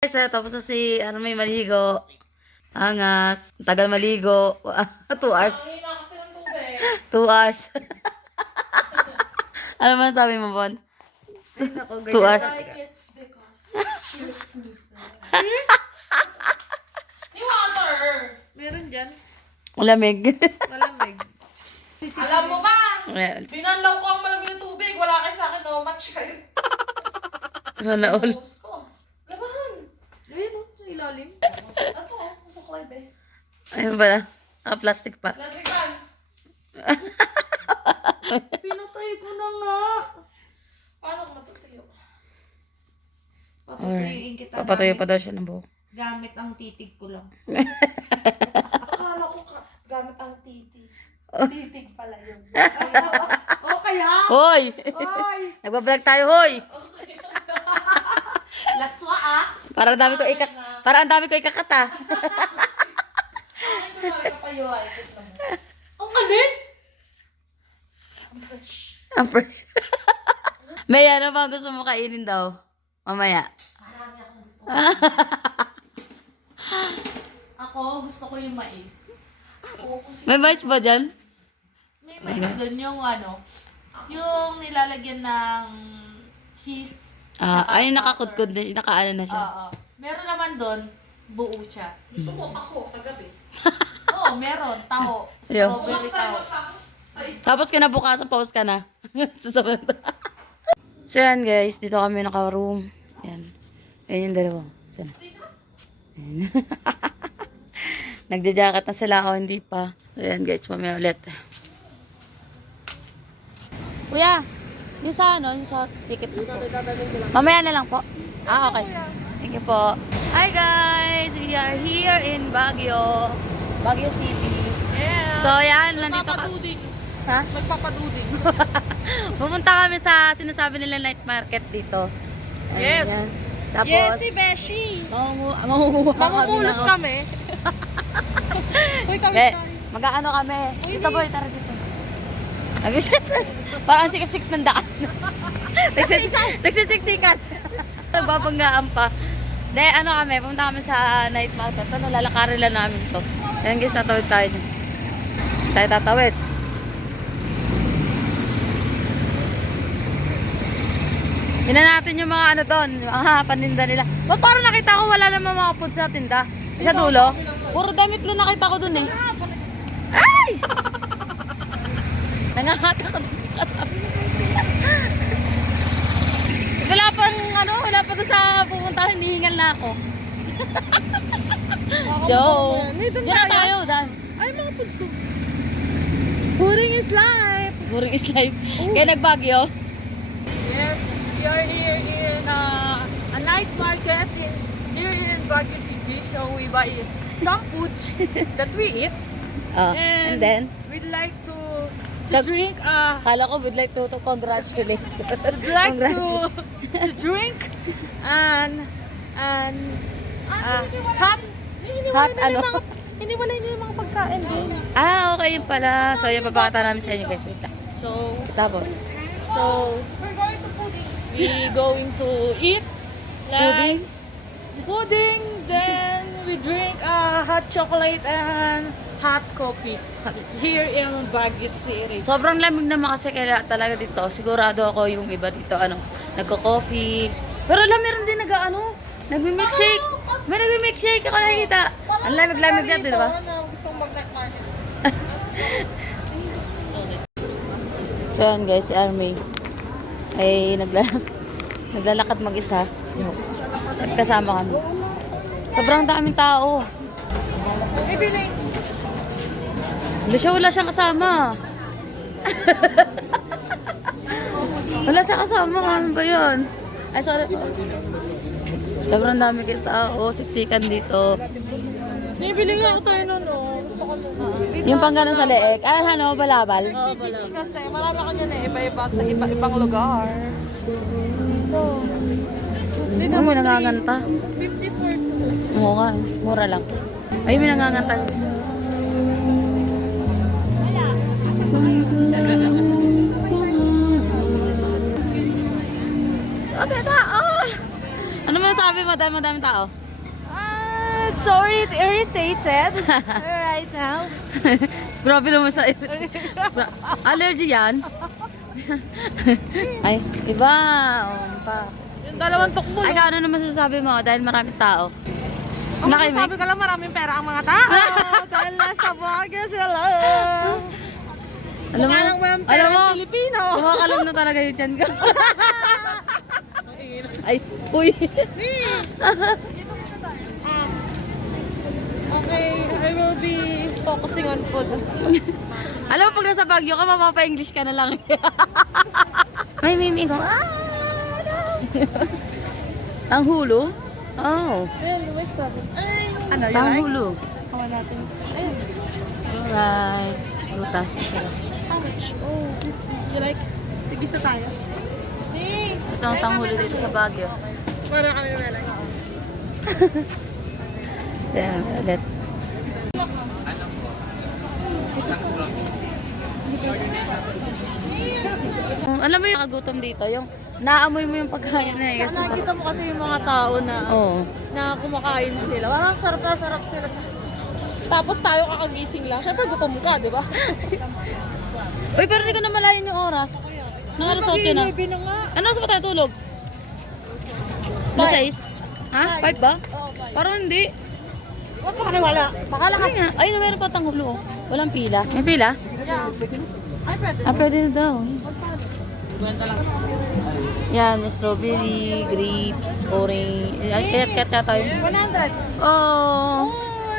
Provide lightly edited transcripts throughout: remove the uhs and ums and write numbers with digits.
Guys, tapos na si may maligo. Angas. Tagal maligo. 2 hours. 2 hours. Ano man sabi mo, Bon? 2 hours. It's because she looks me. Ni water! Meron dyan. Malamig. Malamig. Alam mo ba? Ayan. Binanlaw ko ang malamig na tubig. Wala kayo sa akin, no? Match kayo. Sana all. Post ko. Labahan. Ayun, no? Sa ilalim. Ito, nasa club eh. Ayun pala. Plastic pa. Ladrikan. Pinatay ko na nga. Paano ko matutuyo? Papatuyin kita. Papatayo pa daw siya ng buhok. Gamit ang titig ko lang. Akala ko gamit ang titig. Titig pala yun. O kaya? Hoy! Ay! Nagbablog tayo, hoy! Laswa ah! Para ang dami ko ikakata. Ay, tumaga pa yun. Ang alin? Ang fresh. May ano ba gusto mo kainin daw? Mamaya. Marami akong gusto. Ako, gusto ko yung mais. Ako, kasi May bites ba dyan? may mais doon yung yung nilalagyan ng cheese. Ay, nakakudkod na siya. Nakaano na siya. Oo. Meron naman doon, buo siya. Gusto mo taho sa gabi? Oo, meron. Taho. Ayaw. Strawberry taho. Tapos kinabukasan, pause ka na. Susunod. So yan guys, dito kami naka-room. Yan. Yan yung dalawa. Sana. Yan. Nagja-jacket na sila ako, hindi pa. So yan guys, mamaya ulit. Kuya, yung sa yung sa ticket na po. Mamaya na lang po. Okay. Thank you po. Hi guys! We are here in Baguio. Baguio City. Yeah. So yan, nandito ka. Ha? Magpapaduding. Pumunta kami sa sinasabi nila night market dito. Yes. Ayan. Tapos, Yes, si Beshi. mangunguha Mamumulot ng- kami. Uy, kami Hindi, tayo. mag-aano kami. Dito boy, tara dito. Abisit. Parang sikip-sikip ng daan. Nagsisiksikan. Nagbabanggaan pa. Hindi, ano kami, pumunta kami sa night market. Ano, lalakarin lang namin to. Ayan guys, tatawid tayo dyan. Tayo tatawid. Tingnan natin yung mga ano doon, mga paninda nila. Ba't parang nakita ko wala namang mga food sa tinda? Sa dulo? Puro damit lang nakita ko doon eh. Ay! Nangahata ko doon. Wala pang ano, wala pa doon sa pupuntahan, hinihingal na ako. Joe! Diyan na tayo, Dan. Ay, mga pulso. Puring is life. Boring is life. Kaya nagbagyo. Yes, we are here in a night market here in Baguio City. So we buy some food that we eat. And then, we'd like to Dag- drink kala ko would like to congratulate. would like to drink and hot Hot ano? Hiniwalay niyo yung mga pagkain din. Okay yun pala. So, yung papakita namin sa inyo guys. Wait lang. So Tapos, we're going to pudding. We going to eat pudding. pudding, then we drink hot chocolate and hot coffee here in Baguio City. Sobrang lamig naman kasi kaya talaga dito. Sigurado ako yung iba dito, nagko-coffee. Pero meron din nagmi-milkshake. May nagmi-milkshake ako nakikita. Ang lamig-lamig yan, di ba? Gusto mag-night market. So yan guys, si Army ay naglalakad mag-isa. Kasama kami. Sobrang daming tao. Ibiling. Wala siyang kasama. Wala siyang kasama. Ano ba yun? Ay, sorry. Sobrang dami kita tao. Siksikan dito. Nibili nga ako sa'yo nun, no? Gusto ko nun. Yung pang ganun sa leeg. Balabal? Oo, pala. Kasi marami ako niyan iba-iba sa iba-ibang lugar. Ito. Ano may nanganganta? 54 Oo nga. Mura lang. Ay, may nanganganta. Okay, tao! Ano mo masasabi mo dahil madaming tao? Sorry, irritated right now. Grabe naman sa allergy yan. Ay, iba. Yung dalawang tukbo. Ay, ano naman masasabi mo dahil maraming tao? Ang Nakimik? masasabi ko lang maraming pera ang mga tao. Dahil nasa Baguio sila. Alam mo, Mukha lang walang pera alam mo, ang Pilipino. kumakalong na talaga yung tiyan ko. Ay, uy. Okay, I will be focusing on food. Alam mo, pag nasa Baguio ka, mapapa-English ka na lang. May mimi ko. Tanghulo? Oh, Ano, you like? tanghulo. Kawan natin. Alright. Rutas. How much? Oh, 50. You like? Tigisa tayo. Hey! Ito ang tanghulo dito sa Baguio. Para kami like. Damn, ulit. Alam mo yung kagutom dito, yung naamoy mo yung pagkain na eh. Kasi Nakikita mo kasi yung mga tao na Oo. na kumakain sila. Parang sarap na sarap sila. Tapos tayo kakagising lang. Siyempre gutom ka, di ba? Uy, pero hindi ko na malayan yung oras. Nang alas 8 na. Mag-11 na nga. Ano sa pa tayo tulog? Alas 6? Ha? 5 ba? Oo, bye. Parang hindi. Huwag mo kaniwala. Baka lang. Ay nga. Ay, na meron pa tanghulo. Walang pila. May pila? Yeah. Ay, pwede. Ah, pwede na daw. Yan, may strawberry, grapes, orange. Ay, kaya tayo. 100. Oh.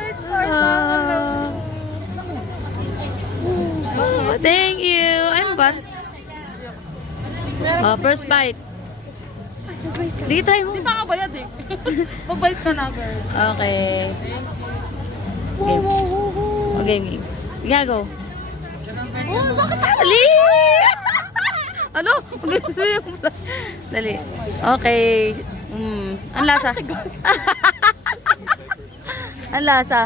it's our Oh, thank you. I'm back. Oh, first bite. Hindi try mo. Hindi pa kabayad eh. Magbait ka na, girl. Okay. Wow, wow, wow, wow. Okay, game. Gago. Oh, bakit Dali! Ano? Dali. Okay. Ang lasa. Ang lasa.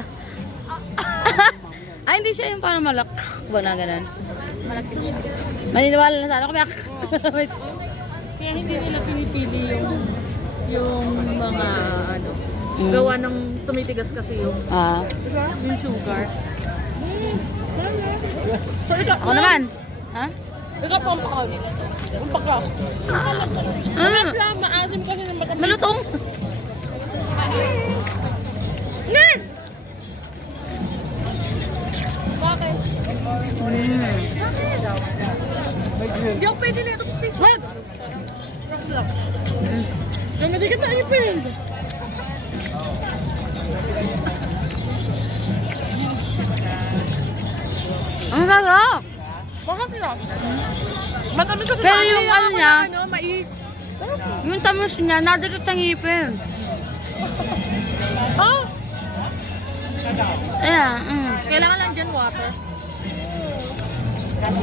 Ay, hindi siya yung parang malak. Ba na ganun? Malaki siya. Maniniwala na sana kami. Kaya hindi nila pinipili yung mga ano, Mm. gawa ng tumitigas kasi yung sugar. So, ikaw, Ako naman. Ha? ikaw pa ang pakaw. Ang pakaw. Maasim kasi ng matamis. Malutong. Nan! Bakit? Mm. Hindi ako pwede na itong stage. What? Kaya madikit na ipin. Ang sarap. Bakit sila? Matamis kasi Pero mami, yung ano ako niya, ng ano, mais. yung tamis niya, nadagit ang ngipin. Oh, Ayan. kailangan lang dyan water.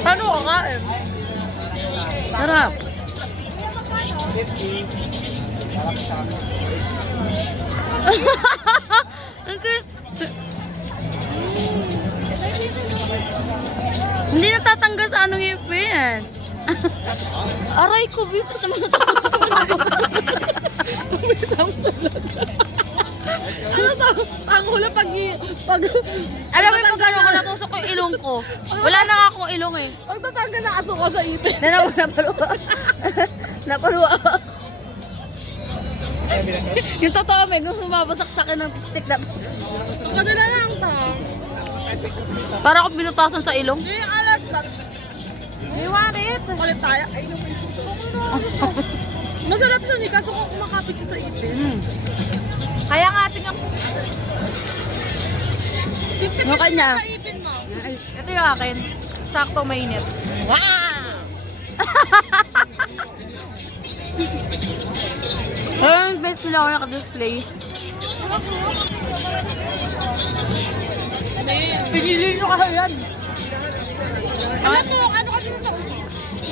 Paano kakain? Sarap. Hindi natatanggal sa anong ngipin. Aray ko, bisit naman natanggal sa Ano to? Ang hula pag... Alam mo yung gano'n ko natusok ko yung ilong ko. Wala na nga akong ilong eh. Pagtatanggal ng asuka sa ipin. Napaluwa. Napaluwa ako. Yung totoo, may gusto mabasak sa akin ng stick na. Kadala lang to. Para akong binutasan sa ilong. Hindi alat na. You want it? Ulit tayo. Ay, masarap yun eh, kaso kung kumakapit siya sa ipin. Kaya nga ating ang... Sip-sip Yung kanya. sa ipin mo. Ito yung akin. Sakto mainit. Ayun, best nila ako naka-display. Pinili nyo kasi yan. Alam mo, ano kasi nasa uso?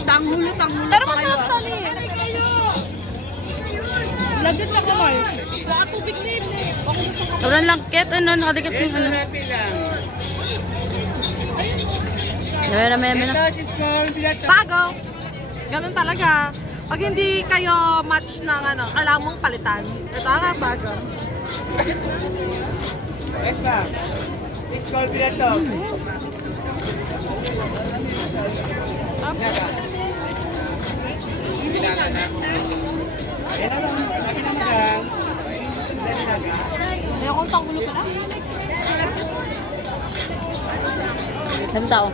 Tanghulo. Pero masarap sana eh. Lagyan siya kamay. Baka tubig na yun eh. Baka gusto ka. Sobrang langkit, ano, nakadikit yung ano. May. Bago. Ganun talaga. Pag hindi kayo match ng ano, kailangan mong palitan. Ito ang bago. Yes, ma'am. Please call me that dog. May akong tanggulo pala. Dami tao.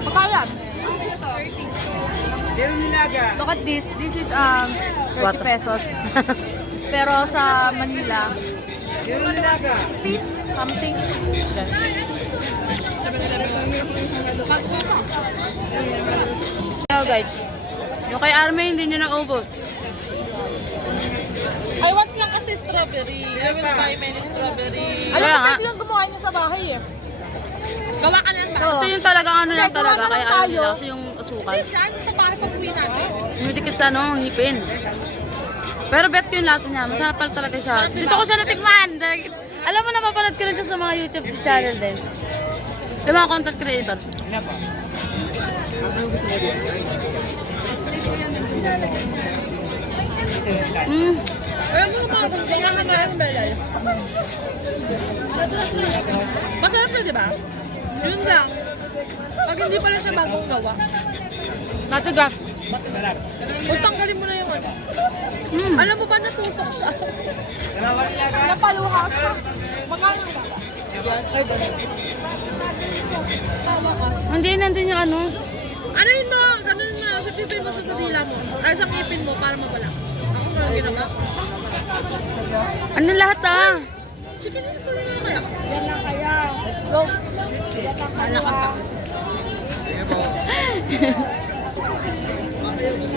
Pagkalan. Zero nilaga. Look at this. This is 30 What? pesos. Pero sa Manila, Zero nilaga. speed something. Hello guys. Yung kay Arme hindi niya naubos. I want lang kasi strawberry. I will buy many strawberry. Kaya nga. Pwede lang gumawa niyo sa bahay eh. Gawa ka lang tayo. Kasi yung talaga ano lang Hindi, talaga. gawa na Kaya lang ayaw tayo. nila kasi yung asukal. Hindi, dyan sa bahay pag uwi natin. Yung dikit sa ano, ngipin. Pero bet ko yung lasa niya. Masarap pala talaga siya. Dito ko siya natikman. Alam mo, napapanood ko rin siya sa mga YouTube channel din. Yung mga content creator. Mm. Alam mo mga ganda nga ng belay. Masarap siya, di ba? Yun lang. Pag hindi pala siya bagong gawa. Natigas. O tanggalin mo na yung ano. Mm. Alam mo ba natusok siya? Dalawa nilaga. Napaluha ka. Magkano ba? Ay, ganun. Tawa ka. Hindi, nandun yung ano. Ano yun mo? Ganun mo. Sipipin mo siya sa dila mo. Ay, sa ngipin mo para mawala. Ako na lang ginawa. Ano lahat ah? Chicken wings na lang kaya. Yan lang kaya. Let's go. Nakanta.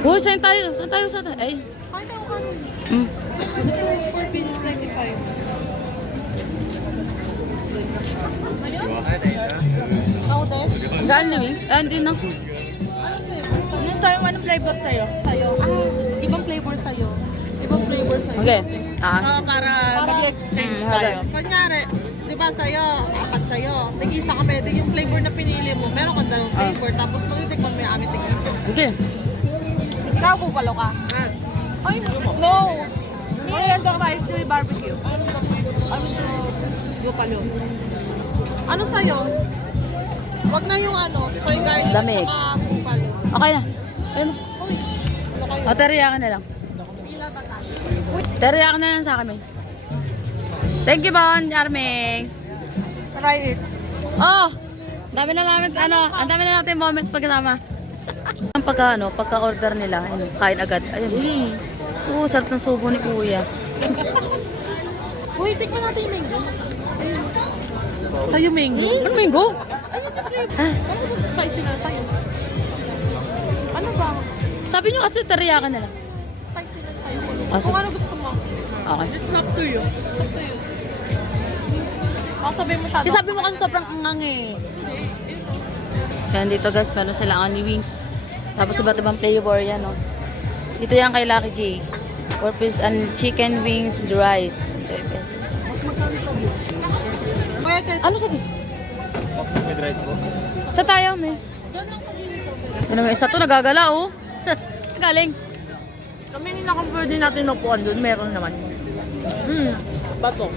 Uy, saan tayo? Saan tayo? Saan tayo? Ay. Kahit ako kanin. Mm. 4 minutes 95. Ako din? Ang gaan liwing? Ah, hindi na. Anong sa'yo? Anong flavor sa'yo? Sa'yo? Ibang flavor sa'yo. Ibang flavor sa'yo. Okay. Ah. Para mag-exchange Mm, tayo. okay. Kunyari, di ba sa'yo, apat sa'yo, tig-isa ka pwede yung flavor na pinili mo, meron kang dalawang flavor, tapos magtitikman mo yung aming tig-isa. Okay. Ikaw, bupalo ka? Ay, no! Hindi yan spicy barbecue. Ano bupalo? Ano sa'yo? Wag na yung ano, soy garlic at Lamig. saka bupalo. Okay na. Ayun. Uy, ano kayo? O, teriyaki na lang. Teriyaki na lang sa akin, May. Thank you, Bon, Arming. Try it. Oh! Dami na namin, ang dami na natin moment pagkasama. Ang pagka-order nila, ayun, kain agad. Ayun. Oo, sarap ng subo ni Kuya. Uy, tikman natin yung mango. Sa'yo mango? Ano, Mingo? Ano ba spicy na sa'yo? Ano ba? Sabi nyo kasi teriyaki na lang. Spicy na sa'yo. Ah, Kung sige. ano gusto mo. Okay. It's up to you. It's up to you. Baka sabihin mo siya. Kasi sabi mo kasi sobrang angang eh. Kaya dito guys, meron sila only wings. Tapos iba't ibang flavor yan, no? Dito yan kay Lucky J. 4 piece and chicken wings with rice. 5 pesos. Pwede. Ano sige? With rice po. Sa tayo, may. Doon lang sa gilid ko. Ano may isa to, nagagala, oh. Galing. Kami yung pwede natin upuan doon. Meron naman. Bato.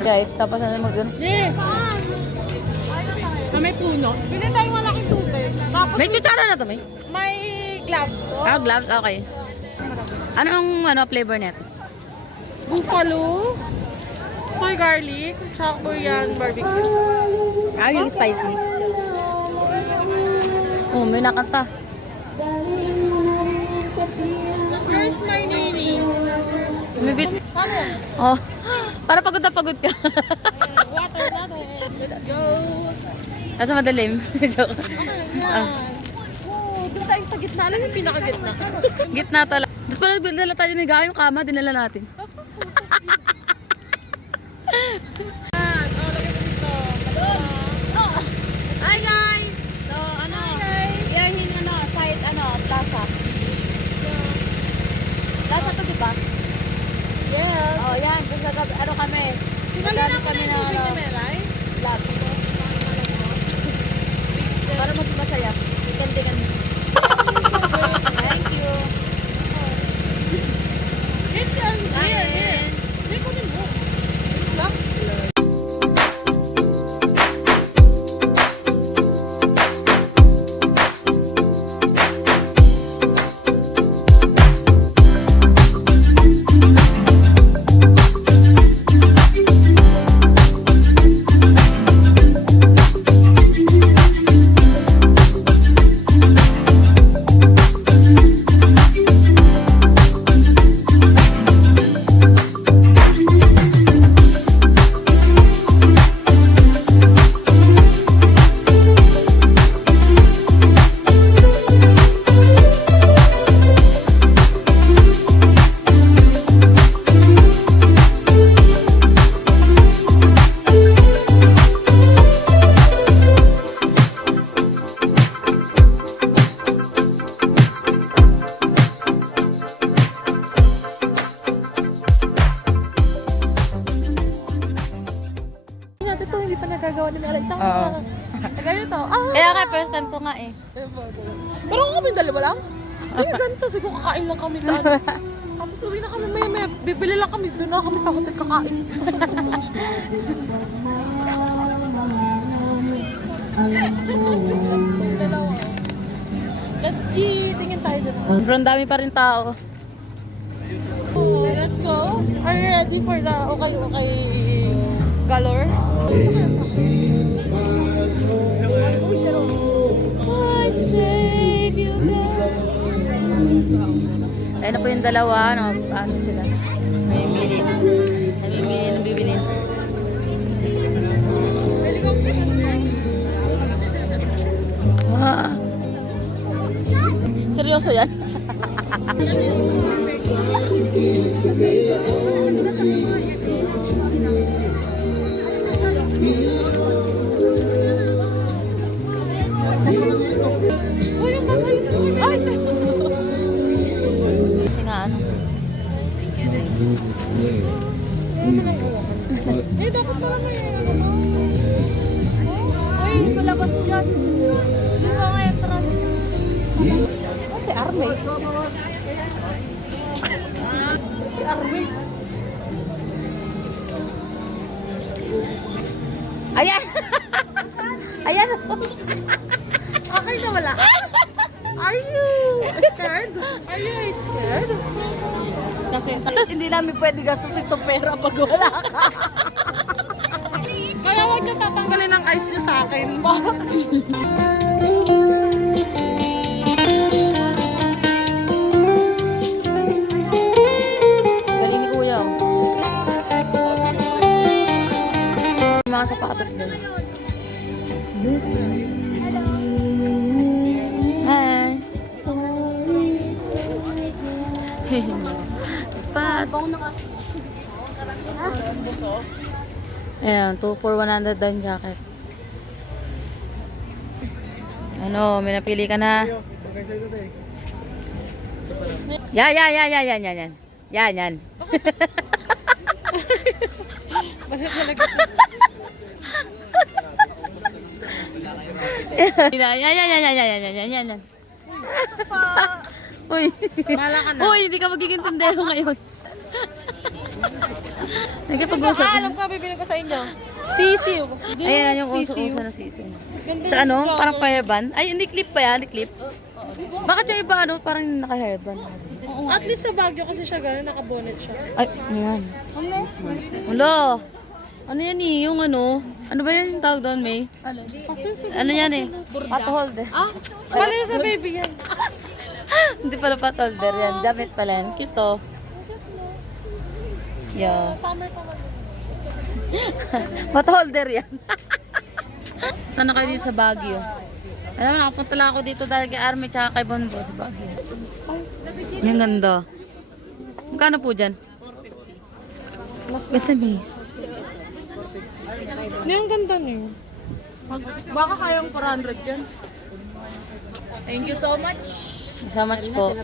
Guys, tapos na mag-ano. Yes! May puno. Pili tayo malaking tubig. Tapos May kutsara na to, may. may gloves. Ah, gloves? Okay. Anong flavor nito? Buffalo. Soy garlic. Tsaka Korean barbecue. Ah, yung spicy. Oh, may nakanta. Where's my nini? May bit. Paano? Oh, para pagod na pagod ka. Water natin. Let's go. Nasa madalim. Joke. Yan. Oh, doon tayo sa gitna. Alam yung pinakagitna. Gitna talaga. Tapos pala dinala tayo ng yung kama, dinala natin. Yan. Oh, lagay mo dito. Hi guys! So, yan yung side, plaza. Plaza to, di ba? Yes. Oh, yan. Kung kami. Sinali na Kami kami na, ng tubig ni Meray. vlog. Para mas masaya. Ikantingan mo. Thank you. Kain. Natin to, hindi pa nagagawa ni Alay. Tama Oo. ka. Ganito. Kaya nga, first time ko nga eh. Pero kung kami dalawa lang, ay ganito. Siguro kakain lang kami sa ano. Tapos uwi na kami, may bibili lang kami. Doon na kami sa hotel kakain. Let's G, tingin tayo doon. Sobrang dami pa rin tao. Oh, let's go. Are you ready for the okay galore? I save you, God. Ayun na po yung dalawa, ano sila? Namimili. Namimili ng bibili. Ah. Seryoso yan? Kasi nga ano. Eh, dapat pala may ano. Ay, malabas dyan. Dito ang entrance. Oh, si Arme. Si Arme. Ayan! Ayan! Okay na wala. Are you scared? Are you scared? Kasi hindi namin pwede gastusin itong pera pag wala ka. Kaya huwag niyo tatanggalin ang ice niyo sa akin. Galing ni Kuya. Oh. Yung mga sapatos din. Hi. Spot. Ayan, 2 for 100 down jacket. Ano, may napili ka na? Yan. Yan. Yan. Uy. Mala ka na. Uy, hindi ka magiging tindero ngayon. Nagkapag-usap. Alam ko, bibili ko sa inyo. Sisiw. Ayan yung uso-uso na sisiw. Sa ano? Parang fireband? Ay, hindi clip pa yan? Hindi clip? Bakit yung iba ano? Parang naka-hairband. At least sa Baguio kasi siya gano'n, naka-bonnet siya. Ay, ano yan? Hello? Ano yan eh? Yung ano? Ano ba yan yung tawag doon, May? Ano yan eh? Pot holder. Ah, pala yung sa baby yan. Hindi pala pot holder yan. Damit pala yan. Kito. Yeah. Summer pa man. Pot holder yan. Sana kayo dito sa Baguio. Alam mo, nakapunta lang ako dito dahil kay Army tsaka kay Bonbo sa Baguio. Yung ganda. Magkano po dyan? Ganda, May. Yung ganda niyo. Baka kayang 400 dyan. Thank you so much. So much po.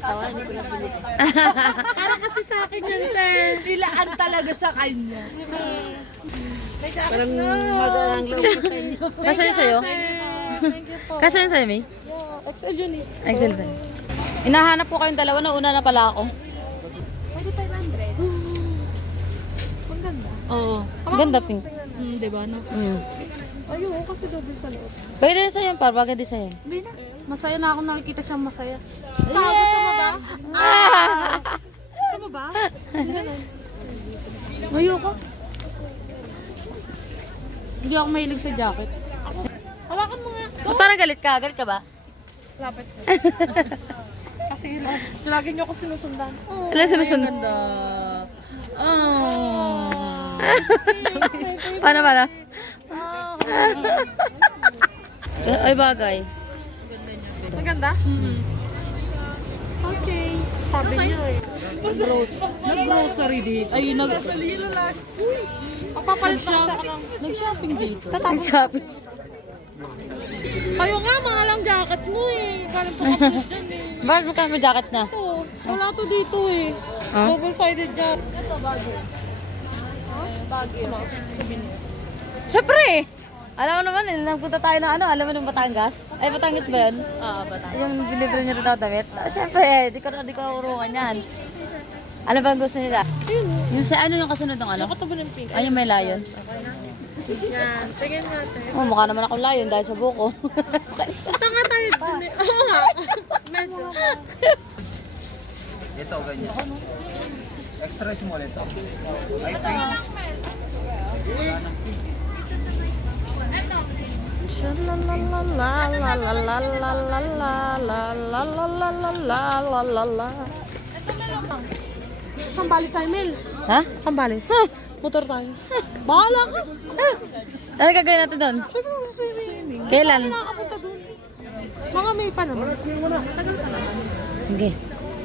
Para kasi sa akin yun, te. Nilaan talaga sa kanya. Parang madalang loob ko sa inyo. Kasano yun sa'yo? Thank you po. Kasano yun sa'yo, May? Yeah, XL yun eh. Excel ba? Hinahanap ko kayong dalawa, nauna na pala ako. Pwede 500. Ang ganda. Oo. Ganda pink. Diba no? Ayun, kasi double sa loob. Pwede din sa'yo yung par, bagay din sa'yo. Hindi na. Masaya na ako nakikita siyang masaya. Gusto mo ba? Gusto mo ba? Ayoko. Hindi ako mahilig sa jacket. Hawakan mo nga. Parang galit ka. Galit ka ba? Lapit ko. Kasi lagi niyo ako sinusundan. Ilan sinusunod? Oh. Paano? Ay, bagay. Maganda? Okay. Sabi niyo eh. Nag-grocery dito. Ay, Papapalit na ako ng... Nag-shopping dito. Shopping. Kayo nga, mga lang jacket mo eh. Galing pa kapos dyan eh. Bakit mo may jacket na? Ito, wala to dito eh. Huh? Double-sided dyan. Ito, bagay. Bagay. Sabi niyo. Siyempre! Alam mo naman, nagpunta tayo ng ano, alam mo ng Batangas? Ay, Batangas ba yun? Batangas. Yung bilibre niyo rin ako damit? Siyempre, di ko urungan yan. Ano ba ang gusto nila? Yung sa ano yung kasunod ng ano? Nakatabi ng pink. Ay, yung may layon. Yan, tingin natin. Oh, mukha naman akong layon dahil sa buko. Punta nga tayo dun eh. Oo nga. Medyo. Ito, ganyan. Extra small ito. Ay, pink. Sambales tayo, Mel. Ha? Sambales. Motor tayo. Bahala ka. Ano gagawin natin doon? Kailan? Nakakapunta dun. Mga May pa naman. Hindi.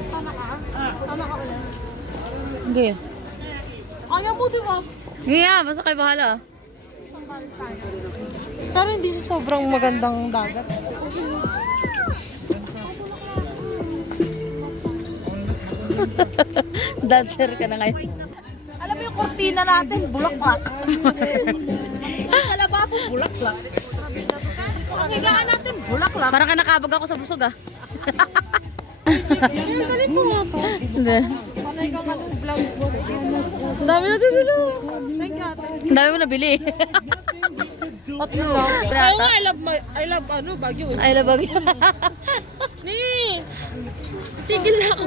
Tama ka? Tama ka ulit. Hindi. Kaya mo, di ba? Hindi nga, basta kayo bahala. Sambales tayo. Pero hindi sobrang magandang dagat. Dancer ka na ngayon. Alam mo yung kortina natin, bulaklak. Sa lababo, bulaklak. Ang higaan natin, bulaklak. Parang ka nakabag ako sa busog ah. Dali po nga po. Hindi. Panay ka man yung vlog mo. Ang dami natin dito. Thank you, ate. Ang dami mo nabili. Tatlo lang. Pinata. Kaya nga, I love ano, Baguio. Ay, labag. Ni! Tigil na ako.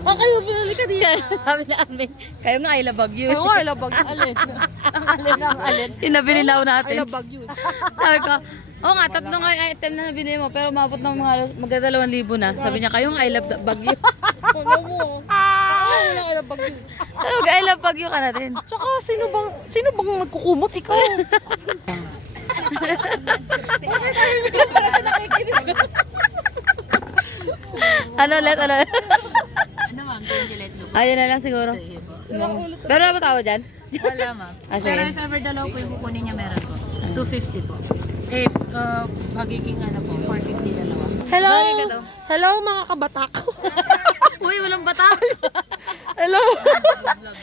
O kayo, pinali ka dito. Sabi na amin, kayo nga ay labag yun. Kaya nga, I love Baguio. Alin. Ang alin. Yung nabili na I natin. love Baguio. Sabi ko, oo nga, tatlong item na nabili mo, pero mabot ng mga magda-2,000 na. Sabi niya, kayo nga I love Baguio. Wala mo. Wala I love Baguio. I love Baguio ka na rin. Tsaka, sino bang magkukumot? Ikaw. Ano ulit? Ano ma'am, ayun na lang siguro. Pero ano ba tao dyan? Wala, ma'am. Ah, Pero sige. if ever dalaw po yung kukunin niya, meron po. 250 po. If magiging ano po, 450 dalawa. Hello. Balik ka daw. Hello, mga kabatak. Uy, walang batak. Hello.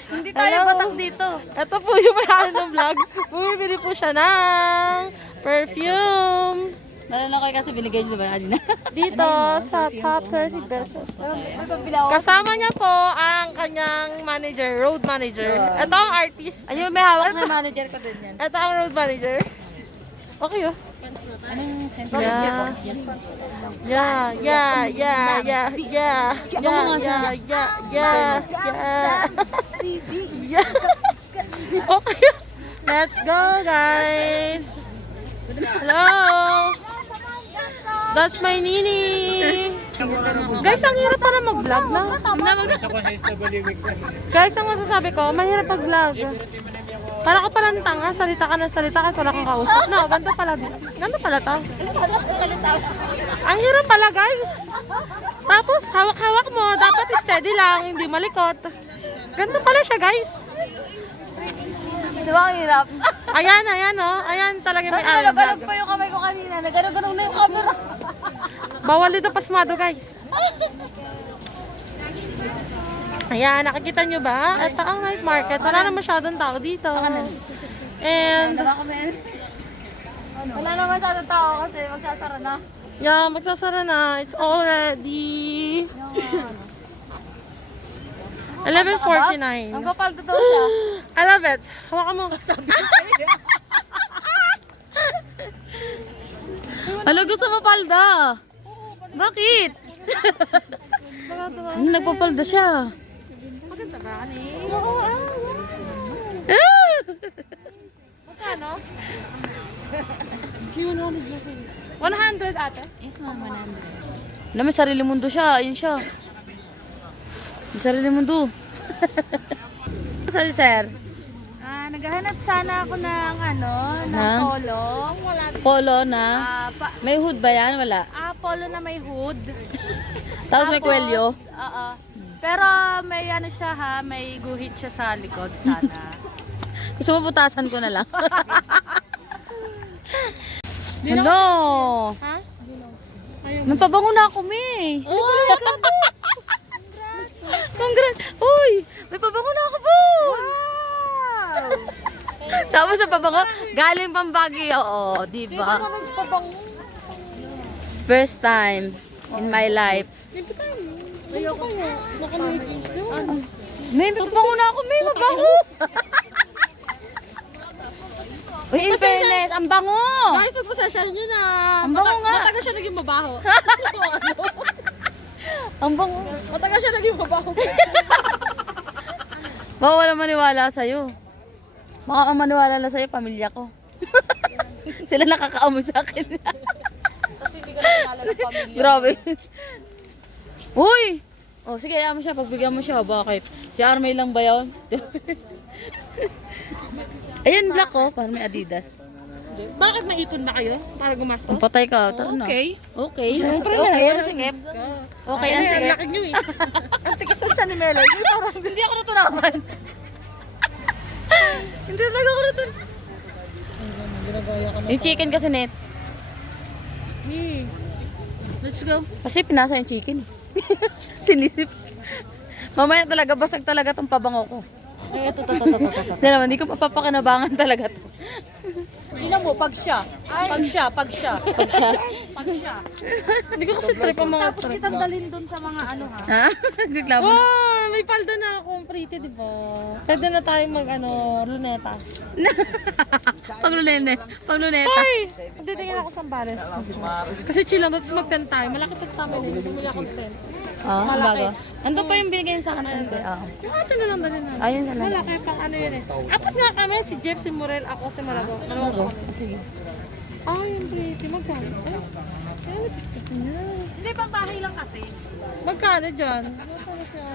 Hindi tayo Hello. batak dito. Ito po yung may ng vlog. Bumibili po siya ng perfume. Lalo na kayo kasi binigay niyo ba kanina? Dito sa top 30 pesos. May pabila ako. Kasama niya po ang kanyang manager, road manager. Ito ang artist. Ayun, may hawak na manager ko din yan. Ito ang road manager. Okay oh. Anong center? Yeah. Yes, ma'am. Yeah, yeah, yeah, yeah, yeah. Yeah, yeah, yeah, yeah. Yeah. Okay. Let's go, guys. Hello. That's my Nini. Guys, ang hirap para mag-vlog na. Sa ko sa SW Mixer. Guys, ang masasabi ko, mahirap mag-vlog. Para ka palang tanga, salita ka ng salita kasi wala kang kausap. No, ganito pala. Ganito pala to. Ang hirap pala, guys. Tapos, hawak-hawak mo. Dapat steady lang, hindi malikot. Ganito pala siya, guys. Di ba ang hirap? Ayan, ayan, oh. Ayan talaga may araw Nalog-alog vlog. pa yung kamay ko kanina. Nagano-ganong na yung camera. Bawal dito pasmado, guys. Ayan, nakikita nyo ba? Ito ang night market. Wala na masyadong tao dito. And, Wala kami. Wala naman sa tao kasi magsasara na. yeah, magsasara na. It's already 11:49. Ang kapal totoo siya. I love it. Hawakan mo. Sabi ko sa'yo. Hala, gusto mo palda? Bakit? Ano, nagpapalda siya. Maganda ba, ani? Ah! Magkano? 100 ate? Yes, ma'am, 100. Alam, may sarili mundo siya. Ayun siya. May sarili mundo. Sorry, sir. Naghahanap sana ako ng Ha? polo. Polo na. Ah, May hood ba yan? Wala. polo na may hood. Tapos may kwelyo. Oo. Pero may ano siya ha, may guhit siya sa likod sana. Gusto mo putasan ko na lang. Hello. Ha? May pabango na ako, May. Oh my God! Congrats. Uy, may pabango na ako po. Tapos sa pabango, galing pang Baguio. Oo, di ba? First time in my life. Ayoko mo. Nakamigis doon. May pabango na ako, May. Mabango. Uy, in fairness, ang bango. Guys, huwag pasensya nyo na. Ang bango nga. Matagal siya naging mabaho. Ang bango. Matagal siya naging mabaho. Baka wala maniwala sa'yo. Baka ang maniwala lang sa'yo, pamilya ko. Sila nakakaamoy sa akin. Kasi hindi ka nakilala ng pamilya. Grabe. Uy! O, sige, ayaw mo siya. Pagbigyan mo siya. Bakit? Si Armay lang ba yun? Ayun, black ko. Parang may Adidas. Bakit naitun ba kayo? Para gumastos? Ang patay ka. Tara na. Okay. Okay. Siyempre Okay, na. ang sikip. Okay, ang Ay, sikip. laki nyo eh. Ang tigas ng tiyan ni Melay. Hindi ako natunawan. Hindi talaga ako natunawan. Yung chicken kasi, net. Let's go. Kasi pinasa yung chicken. Sinisip. Mamaya talaga, basag talaga tong pabango ko. Ay, ito. Hindi naman, hindi ko mapapakinabangan talaga to. Tingnan mo, pag siya. Pag siya. Pag siya. Hindi ko kasi trip ang mga trip. Kitang dalhin doon sa mga ano ha. Ha? Reklamo. Wow, may palda na akong pretty, di ba? Pwede na tayong mag, luneta. Pagluneta. Hoy! Titingin ako sa Sambales. Kasi chill lang, tapos mag-tent tayo. Malaki tent sa amin. Bumili akong tent. Bago. Ando pa yung binigay sa akin. Yung ate na lang dali na. Ayun na lang. Malaki pang ano yun eh. Apat nga kami, si Jeff, si Morel, ako, si Malago. Dalawang ko. Sige. Ay, yung pretty. Magkano? Hindi, pang bahay lang kasi. Magkano dyan?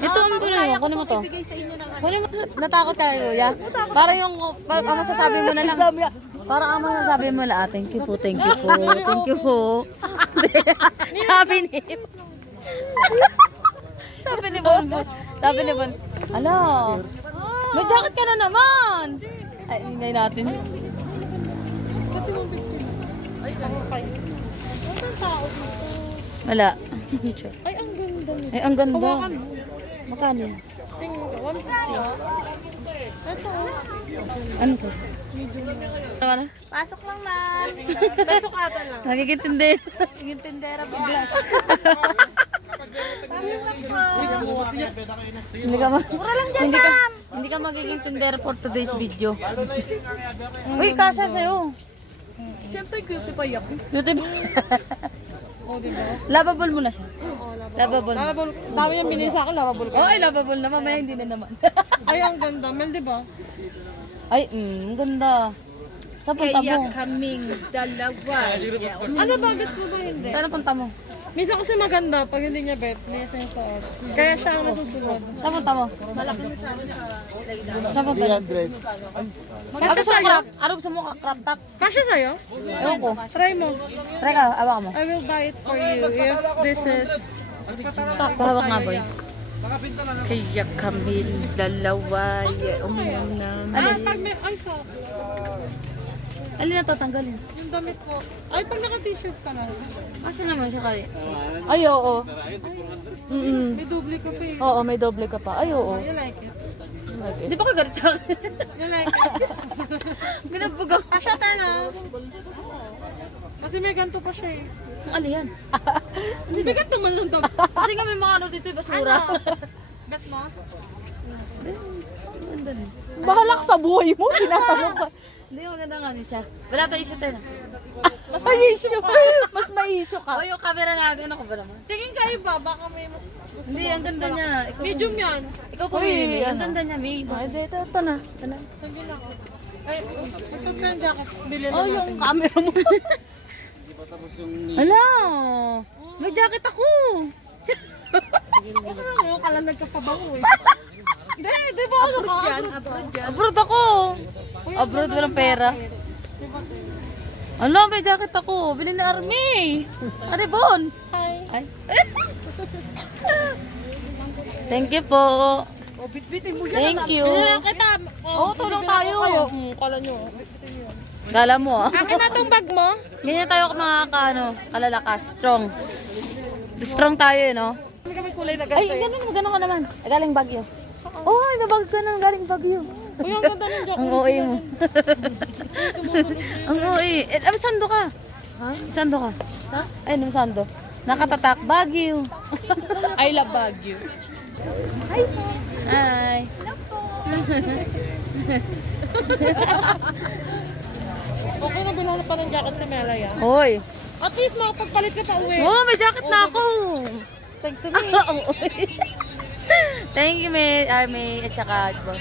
Ito ang kunin mo. Kunin mo to. Ibigay sa inyo ng Kunin mo. Natakot ka, Kuya. Para yung, para ang masasabi mo na lang. Para ang masasabi mo na, thank you po, thank you po, thank you po. Sabi ni Sabi ni Bonbon. Sabi ni Bon. Ala, may jacket ka na naman. Ay, ingay natin. Wala. Ay, ang ganda nito. Ay, ang ganda. Hawakan mo. Magkano yun? Tingnan ko, 150. Ito. Ano sus? Ano? Pasok lang man. Nasukatan lang. Nagigintindi. Sige, tindera bigla. Hindi ka hindi ka magiging tindera for today's video. Uy, kasha sa'yo. Siyempre, cutie pa yak. Beauty. O, diba? Lovable mo na siya. Lovable. Lalabol. Dami yung binili sa akin, lalabol ko. Oh, ay lovable na. Mamaya hindi na naman. Ay, ang ganda. Mel, diba? Ay, ganda. Saan punta mo? kaming dalawa. Ano, bakit mo ba hindi? Saan punta mo? Minsan kasi maganda pag hindi niya bet. May sensor. Kaya siya ang nasusunod. Saan punta mo? Saan punta mo? 300. Ano gusto mo crop? Ano gusto mo crop top? Kasya sa'yo? Ewan ko. Try mo. Try ka, awa mo. I will buy it for you if this is... Pahawak nga, boy. Kaya kami dalawa. Ano? Pag may... Ay, sa... Alin na tatanggalin? Yung damit ko. Ay, pag naka-t-shirt ka na. Asa naman siya kaya? Ay, oo. May doble ka pa eh. Oo, may doble ka pa. Ay, oo. You like it? Hindi ba ka galit sa akin? You like it? Binagbog ako. Asya tala. Kasi may ganito pa siya eh. Ano yan? Bigat naman lang daw. Kasi nga may mga ano dito, basura. Bet mo? Ganda rin. Bahala ka sa buhay mo, tinatanong ka. Hindi, maganda nga din siya. Wala to issue tayo na. Mas may issue. Mas may issue ka. O yung camera natin, ako ba naman? Tingin ka iba, baka may mas gusto Hindi, mo, ang mas ganda malaki. niya. Ikaw, Medium yan. Ikaw pumili, May. Ang ano? ganda niya, May. Ay, ito na. Sige na ako. Ay, magsuot ka ng jacket. Bili na Oh, natin. yung camera mo. Hala! May jacket ako! Baka lang yun, kala nagkapabango eh. Di ba ako Abroad yan. Abroad ako! Abroad, walang pera. Ano, may jacket ako. Bili na Army. Ano, Bon? Hi. Ay. Thank you po. O, bitbitin mo yan. Thank you. Bili lang kita. Oo, tulong tayo. Kayo, kala nyo. Gala mo ah. Akin na tong bag mo. Ganyan tayo mga kalalakas. Strong. Strong tayo eh, no? Kami kami kulay na Ay, ganito eh. ganun, gano'n ka naman. Galing Baguio. Oh, nabag ka ng galing Baguio. Uy, ang ganda ng jacket. Ang OA mo. Ang OA. Sando ka? Ha? Sando ka? Sa? Ay, no, sando. Nakatatak Baguio. I love Baguio. Hi. Okay na bilang pa ng jacket si Melay ah. Hoy. At least makapagpalit ka pa uwi. Oh, may jacket na ako. Thanks to me. Ang OA. Thank you, May Army at saka Bon.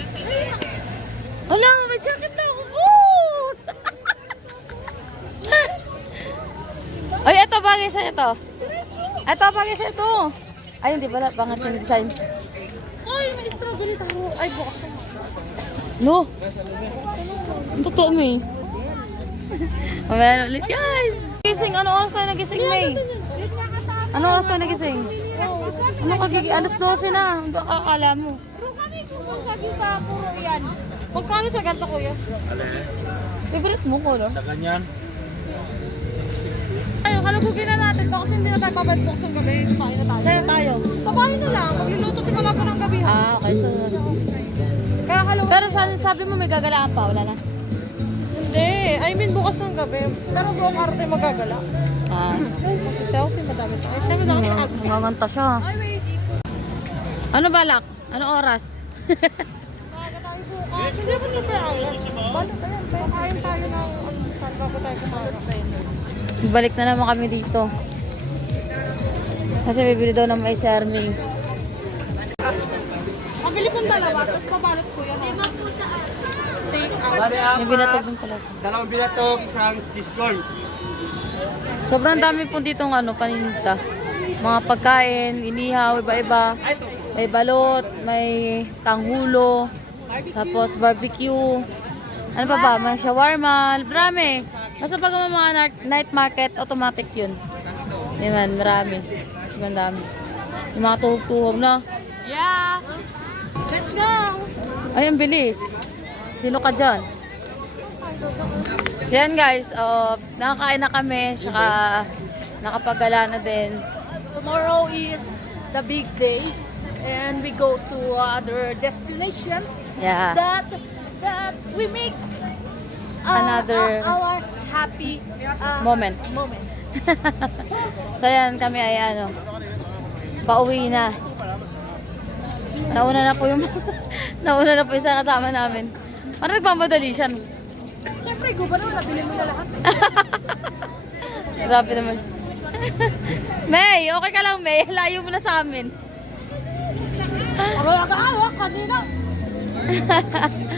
Wala, may jacket na ako. Oh! Ay, ito bagay sa ito. Ito bagay sa ito. Ay, hindi pala. Pangat yung design. Ay, may strawberry taro. Ay, bukas na. No. Ang totoo, May. Mamaya na ulit, guys. Gising, ano oras tayo nagising, May? Ano oras tayo nagising? Ano kagigi? Alas 12 na. Ang kakakala mo. Magkano sa ganito, kuya? Favorite mo ko, no? Sa ganyan. Ayun, kalugugin na natin to kasi hindi na tayo babad box ng gabi. Tayo na tayo. Sa'yo tayo. Sa bahay na lang. Magluluto si mama ko ng gabi. Ha? Ah, okay. So, Kaya kalugugin. pero sabi mo may gagalaan pa. Wala na. Hindi. I mean, bukas ng gabi. Pero buong araw tayo magagala. Ah. Kasi selfie, madami tayo. Ay, syempre, nakakita. Mamanta siya. Ay, wait. Ano balak? Ano oras? Maaga tayo bukas. Hindi mo super alam. Balik tayo. Pakain tayo ng almusal bago tayo kumain. Balik na naman kami dito. Kasi bibili daw ng mais si Arming. Pabili pong dalawa, tapos pabalot ko yan. Take out. May binatog din pala siya. Dalawang binatog, isang discount. Sobrang dami po ditong paninda. Mga pagkain, inihaw, iba-iba. May balot, may tanghulo, tapos barbecue. Ano pa ba? May shawarma, marami. Basta pag mga night market, automatic yun. Yan, marami. Yan, dami. Yung mga tuhog-tuhog na. Yeah. Let's go. Ay, ang bilis. Sino ka dyan? Yan guys, nakakain na kami, saka nakapagala na din. Tomorrow is the big day and we go to other destinations Yeah. that we make Another our happy moment. moment. So yan, kami ay pauwi na. Nauna na po yung nauna na po yung isa kasama namin. Parang nagmamadali siya. No? Siyempre, gubano, nabili mo na lahat. Grabe naman. May, okay ka lang, May. Layo mo na sa amin. Kanina.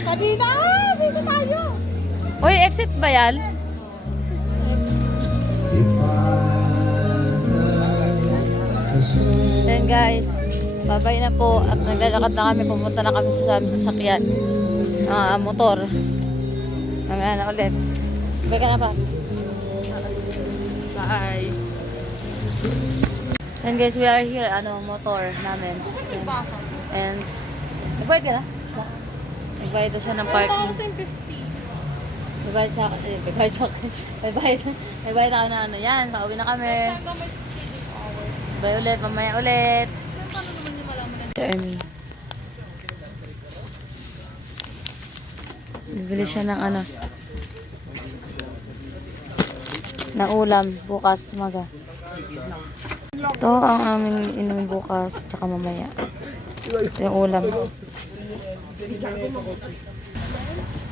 Kanina, dito tayo. Uy, exit ba yan? Then guys, babay na po at naglalakad na kami. Pumunta na kami sa aming sasakyan. Motor. Mamaya na ulit. Babay ka na pa. Bye. And guys, we are here, motor namin. And, nagbayad ka na? Nagbayad daw siya ng parking. 1,050. Nagbayad sa akin. Nagbayad sa akin. Nagbayad ako na yan. Pauwi na kami. Bye ulit, mamaya ulit. Paano naman yung malaman na Army. Bibili siya ng ano. Ng ulam bukas maga. Ito ang aming inumin bukas tsaka mamaya. Ito yung ulam.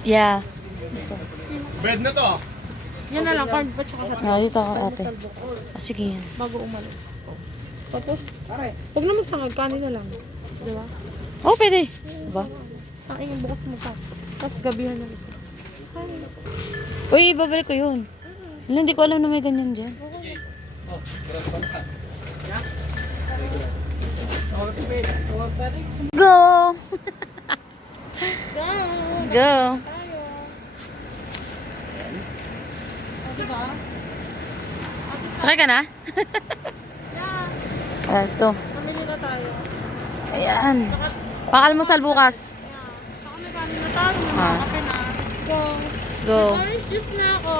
Yeah. Ito. Bread na to. Yan na lang, card pa tsaka hot Ah, dito ako ate. Ah, sige yan. bago umalis. Tapos, huwag na magsangag, kanin na lang. Di ba? Oh, pwede. Diba? Ang ingin bukas mo pa. Tapos gabihan na isa. Uy, ibabalik ko yun. Wala, hindi ko alam na may ganyan dyan. Go! Go! Sakay ka na? Let's go. Pamili na tayo. Ayan. Pakalmusal bukas. Baka may kanin na tayo. May Ah. mga kape na. Let's go. Let's go. Orange juice na ako.